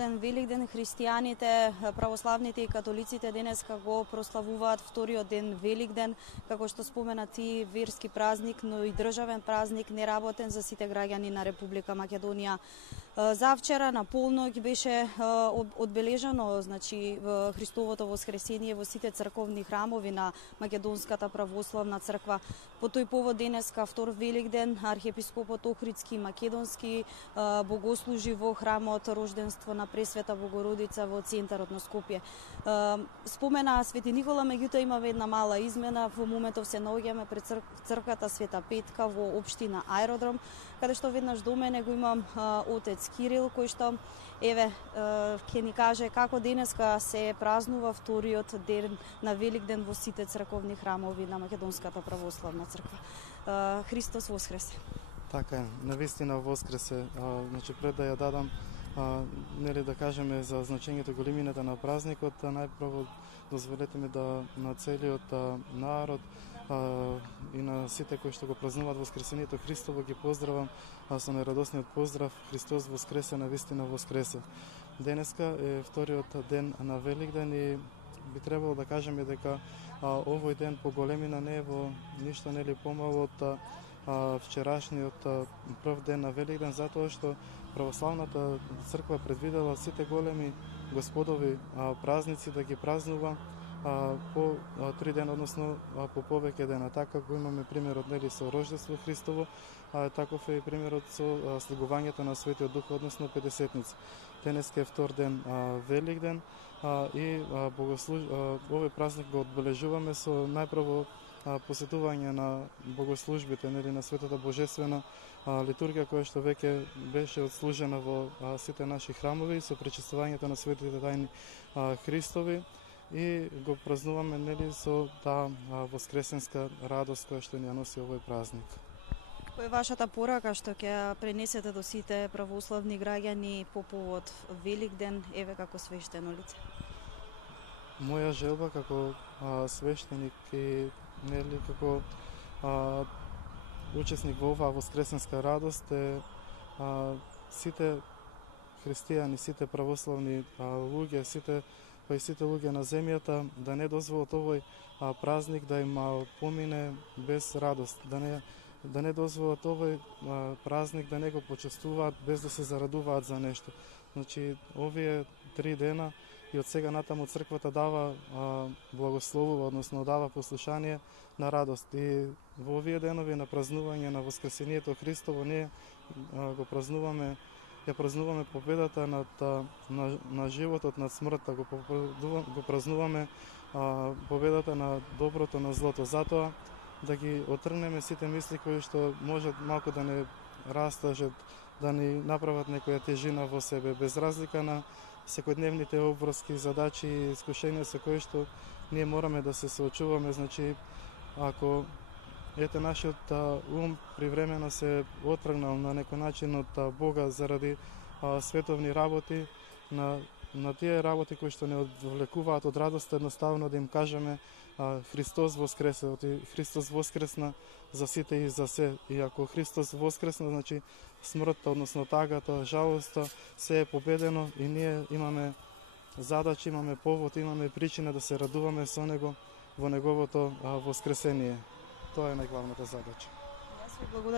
ден Великден христијаните, православните и католиците денеска го прославуваат вториот ден Великден, како што спомена ти, верски празник, но и државен празник, неработен за сите граѓани на Република Македонија. Завчера на полноќ беше одбележано, значи, Христовото воскресение во сите црковни храмови на Македонската православна црква. По тој повод денеска, втор Великден, архиепископот Охридски и Македонски богослужи во храмот Рожденство на Пресвета Богородица во центарот на Скопје. Спомена Свети Никола, меѓутоа имаме една мала измена. Во моментов се наоѓаме пред црквата Света Петка во општина Аеродром, каде што веднаш до мене го имам отец Кирил, кој што ќе ни каже како денеска се празнува вториот ден на Великден во сите црковни храмови на Македонската православна црква. Христос воскресе! Така е, навистина воскресе. Значи, пред да ја дадам нели да кажеме за значењето големината на празникот, најпрво дозволете ми да на целиот народ и на сите кои што го празнуваат воскресението Христово ги поздравам со најрадосниот поздрав: Христос воскресе, навистина воскресе. Денеска е вториот ден на Великден и би требало да кажеме дека овој ден по големина не е во ништо нели помало од вчерашниот прв ден на Великден, затоа што православната црква предвидела сите големи господови празници да ги празнува по 3 дена, односно по повеќе дена. Така го имаме примерот нели со Рождество Христово, таков е и примерот со слегувањето на Светиот Дух, односно Педесетница. Денеска е втор ден Великден и овој празник го одбележуваме со најпрво посетување на богослужбите, нели, на Светата Божествена литургија, која што веќе беше отслужена во сите наши храмови со пречистувањето на светите тајни Христови, и го празнуваме нели со таа воскресенска радост која што ни ја носи овој празник. Која е вашата порака што ќе пренесете до сите православни граѓани по повод Великден, еве како свештено лице? Моја желба како свештеник и нели како учесник во оваа воскресенска радост е сите христијани, сите православни луѓе, сите луѓе на земјата да не дозволат овој празник да им помине без радост, да не дозволат овој празник да не го почестуваат без да се зарадуваат за нешто. Значи, овие 3 дена и од сега натаму црквата дава благословува, односно дава послушание на радост. И во овие денови на празнување на Воскресението Христово ние го празнуваме, ја празнуваме победата на животот над смртта, го празнуваме победата на доброто на злото. Затоа да ги отргнеме сите мисли кои што можат малку да не растажат, да ни направат некоја тежина во себе, без разлика на секојдневните обврски, задачи и искушенија со кои што ние мораме да се соочуваме. Значи, ако нашиот ум привремено се отргнал на некој начин од Бога заради световни работи, на тие работи кои што не одвлекуваат од радост, едноставно да им кажеме Христос воскресе, Христос воскресна за сите и за се. И ако Христос воскресна, значи смртта, односно тагата, жалоста, се е победено и ние имаме задача, имаме повод, имаме причина да се радуваме со Него во Неговото воскресение. Тоа е најглавната задача.